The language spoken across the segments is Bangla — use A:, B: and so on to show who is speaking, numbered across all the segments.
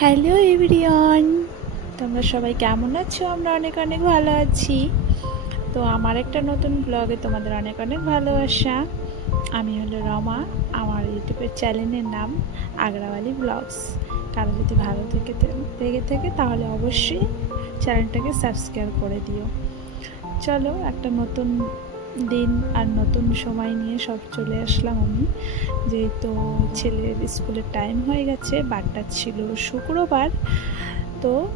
A: হ্যালো এভরিওয়ান, তোমরা সবাই কেমন আছো? আমরা অনেক অনেক ভালো আছি। তো আমার একটা নতুন ব্লগে তোমাদের অনেক অনেক ভালোবাসা। আমি হলো রমা, আমার ইউটিউবের চ্যানেলের নাম আগ্রাওয়ালি ব্লগস কারও যদি ভালো থেকে লেগে থাকে তাহলে অবশ্যই চ্যানেলটাকে সাবস্ক্রাইব করে দিও। চলো একটা নতুন দিন আর নতুন সময় নিয়ে সব চলে আসলাম আমি। যেহেতু ছেলের স্কুলের টাইম হয়ে গেছে বারটা ছিল শুক্রবার তো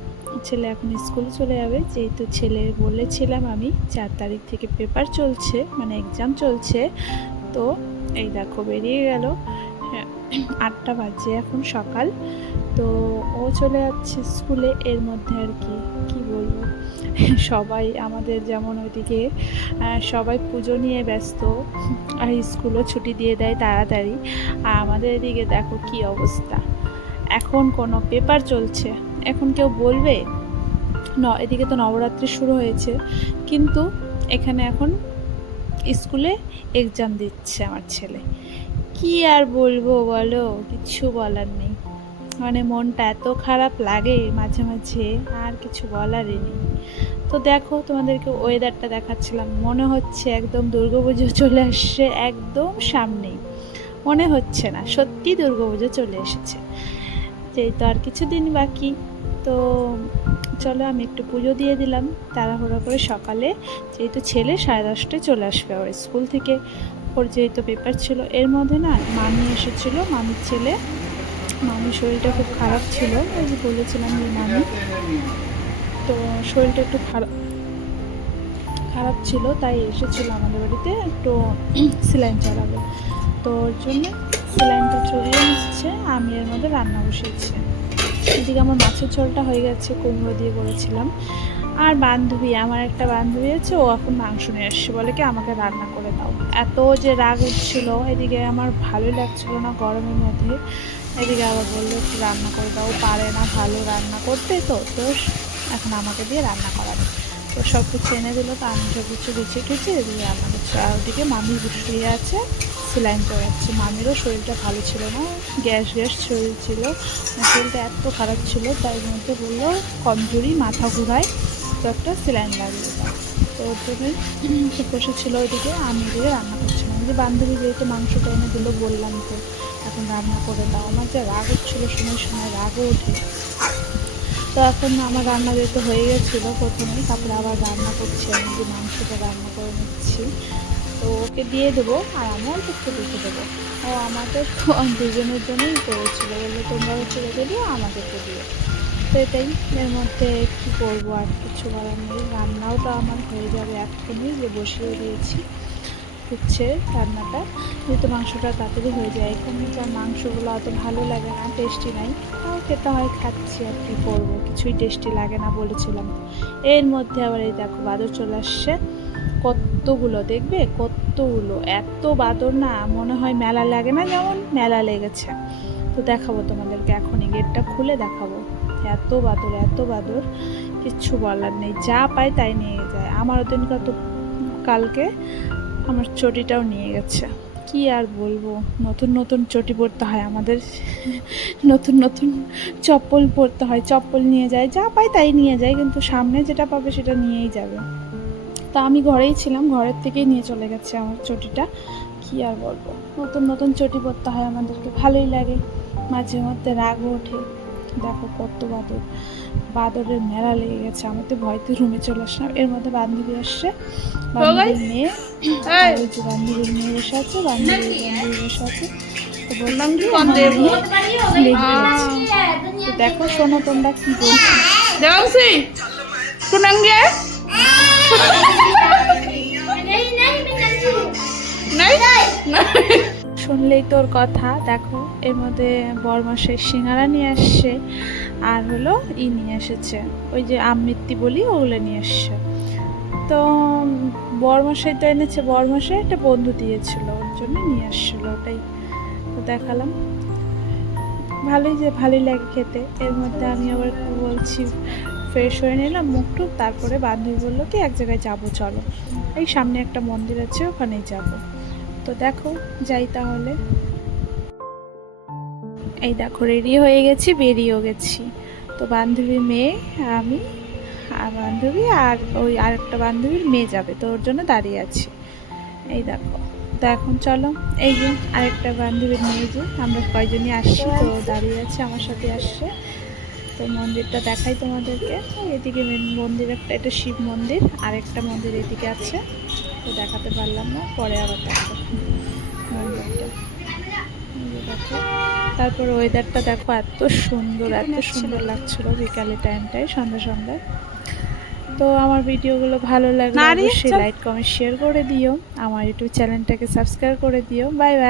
A: ছেলে এখন স্কুলে চলে যাবে। যেহেতু ছেলে বলেছিলাম আমি চার তারিখ থেকে পেপার চলছে মানে এক্সাম চলছে তো এই দেখো বেরিয়ে গেল। হ্যাঁ, আটটা বাজে এখন সকাল তো ও চলে যাচ্ছে স্কুলে। এর মধ্যে আর কি কি বলব? সবাই আমাদের যেমন ওইদিকে সবাই পুজো নিয়ে ব্যস্ত, আর স্কুলও ছুটি দিয়ে দেয় তাড়াতাড়ি। আর আমাদের এদিকে দেখো কি অবস্থা। এখন কোনো পেপার চলছে, এখন কেউ বলবে? ন, এদিকে তো নবরাত্রি শুরু হয়েছে, কিন্তু এখানে এখন স্কুলে এক্সাম দিচ্ছে আমার ছেলে। কি আর বলব বলো কিচ্ছু বলার নেই। মানে মনটা এত খারাপ লাগে মাঝে মাঝে, আর কিছু বলারই নেই। তো দেখো, তোমাদেরকে ওয়েদারটা দেখাচ্ছিলাম। মনে হচ্ছে একদম দুর্গাপুজো চলে আসছে একদম সামনেই। মনে হচ্ছে না সত্যি দুর্গাপুজো চলে এসেছে। যেহেতু আর কিছুদিন বাকি। তো চলো আমি একটু পুজো দিয়ে দিলাম, তাড়াহুড়ো করে সকালে যেহেতু ছেলে সাড়ে দশটায় চলে আসবে ওর স্কুল থেকে। ওর যেহেতু পেপার ছিল, এর মধ্যে না মামি এসেছিল, মামির ছেলে। মামির শরীরটা খুব খারাপ ছিল ওই যে বলেছিলাম যে মামি। তো শরীরটা একটু খারাপ খারাপ ছিল, তাই এসেছিল আমাদের বাড়িতে একটু সিলাইন চালাবে। তো ওর জন্য সিলাইনটা চলে এসছে, আমি এর মধ্যে রান্না বসিয়েছি। এদিকে আমার মাছের ঝোলটা হয়ে গেছে, কুমড়ো দিয়ে করেছিলাম। আর বান্ধবী, আমার একটা বান্ধবী আছে, ও এখন মাংস নিয়ে এসছে বলে কি আমাকে রান্না করে দাও। এত যে রাগ উঠছিল, এদিকে আমার ভালোই লাগছিল না গরমের মধ্যে। এদিকে আবার বলল, একটু রান্না করে দাও পারে না ভালো রান্না করতে তো তো এখন আমাকে দিয়ে রান্না করাবে। তো সব কিছু এনে দিল, তো আমি সব কিছু গুছিয়ে টুছিয়ে এদিকে রান্না করছি আর ওদিকে মামি শুয়ে আছে, সিলাইন চড়াচ্ছে মামিরও শরীরটা ভালো ছিল না, গ্যাস গ্যাস শরীর ছিল শরীরটা এত খারাপ ছিল, তাই মধ্যে বলল, কমজোরি, মাথা ঘুরায়। তো একটা দাও তো ওর জন্যই তো বসেছিল ওইদিকে, আমি দিয়ে রান্না করছিলাম। যে বান্ধবী যেহেতু মাংসটা এনে দিলো, বললাম তো এখন রান্না করে দাও। আমার যে রাগ হচ্ছিল সময় সময় রাগও ওঠে তো এখন আমার রান্না যেহেতু হয়ে গেছিল প্রথমেই, তারপরে আবার রান্না করছি আমি, যে মাংসটা রান্না করে নিচ্ছি। তো ওকে দিয়ে দেবো, আর আমি অল্প একটু দেবো। ও আমাদের দুজনের জন্যই করেছিল বলল তোমরা হচ্ছে রেখে দিও আমাদেরকে দিও। তো এটাই এর মধ্যে কী করব আর কিছু করার নেই। রান্নাও তো আমার হয়ে যাবে এক্ষুনি যে বসিয়ে দিয়েছি হচ্ছে রান্নাটা। যেহেতু মাংসটা তাড়াতাড়ি হয়ে যায়, এখানে এখানকার মাংসগুলো অত ভালো লাগে না টেস্টি নাই, তাও খেতে হয়, খাচ্ছি আর কী করব। কিছুই টেস্টি লাগে না বলেছিলাম। এর মধ্যে আবার এই দেখো বাদর চলে আসছে। কতগুলো দেখবে? কতগুলো? এত বাদর না, মনে হয় মেলা লাগে না, যেমন মেলা লেগেছে। তো দেখাবো তোমাদেরকে, এখনই গেটটা খুলে দেখাবো। এত বাদর এত বাদর, কিচ্ছু বলার নেই, যা পায় তাই নিয়ে যায়। আমার ওদিনকে তো কালকে আমার চটিটাও নিয়ে গেছে। কি আর বলব? নতুন নতুন চটি পরতে হয় আমাদের। নতুন নতুন চপ্পল পরতে হয়, চপ্পল নিয়ে যায়, যা পায় তাই নিয়ে যায়, কিন্তু সামনে যেটা পাবে সেটা নিয়েই যাবে। তা আমি ঘরেই ছিলাম, ঘরের থেকেই নিয়ে চলে গেছে আমার চটিটা। কি আর বলব? নতুন নতুন চটি পরতে হয় আমাদেরকে, ভালোই লাগে। মাঝে মধ্যে রাগও ওঠে। দেখো কত বাদর বাদরের মেলা লেগে গেছে আমি তো ভয়তে রুমে চলে আসলাম এর মধ্যে বান্ধবী আসছে বান্ধবীর মেয়ে ওই যে বান্ধবীর মেয়ে বসে আছে বান্ধবীর বান্ধবী বসে আছে তো বললাম কি তো দেখো শোনো তোমরা কি বলছো
B: দেবাংশী শুনাঙ্গে নাই
A: শুনলেই তোর কথা। দেখো, এর মধ্যে বরমাসের সিঙ্গারা নিয়ে আসছে, আর হলো ই নিয়ে এসেছে। ওই যে আমৃত্যি বলি, ওগুলো নিয়ে এসছে। তো বরমাসাই তো এনেছে বরমাসাই একটা বন্ধু দিয়েছিল, ওর জন্য নিয়ে আসছিল ওটাই। তো দেখালাম। ভালোই যে, ভালোই লাগে খেতে। এর মধ্যে আমি আবার বলছি ফ্রেশ হয়ে নিলাম মুখ টুক, তারপরে বান্ধবী বলল কি, এক জায়গায় যাব, চলো। এই সামনে একটা মন্দির আছে, ওখানেই যাব। তো দেখো, যাই তাহলে। এই দেখো রেডি হয়ে গেছি, বেরিয়েও গেছি। তো বান্ধবীর মেয়ে, আমি, আর বান্ধবী, আর ওই আরেকটা বান্ধবীর মেয়ে যাবে, তো ওর জন্য দাঁড়িয়ে আছি। এই দেখো, তো এখন চলো, এই যে আরেকটা বান্ধবীর মেয়ে যে, আমরা কয়জনই আসছি, তো দাঁড়িয়ে আছে, আমার সাথে আসছে। তো মন্দিরটা দেখাই তোমাদেরকে। এদিকে মেন মন্দির একটা, এটা শিব মন্দির, আরেকটা মন্দির এদিকে আছে। তো দেখাতে পারলাম না পরে আবার দেখো মন্দিরটা তারপর ওয়েদারটা দেখো এত সুন্দর এত সুন্দর লাগছিল বিকালে টাইমটায় সন্ধ্যা সন্ধ্যায়। তো আমার ভিডিওগুলো ভালো লাগলে অবশ্যই লাইক কমেন্ট শেয়ার করে দিও। আমার ইউটিউব চ্যানেলটাকে সাবস্ক্রাইব করে দিও। Bye bye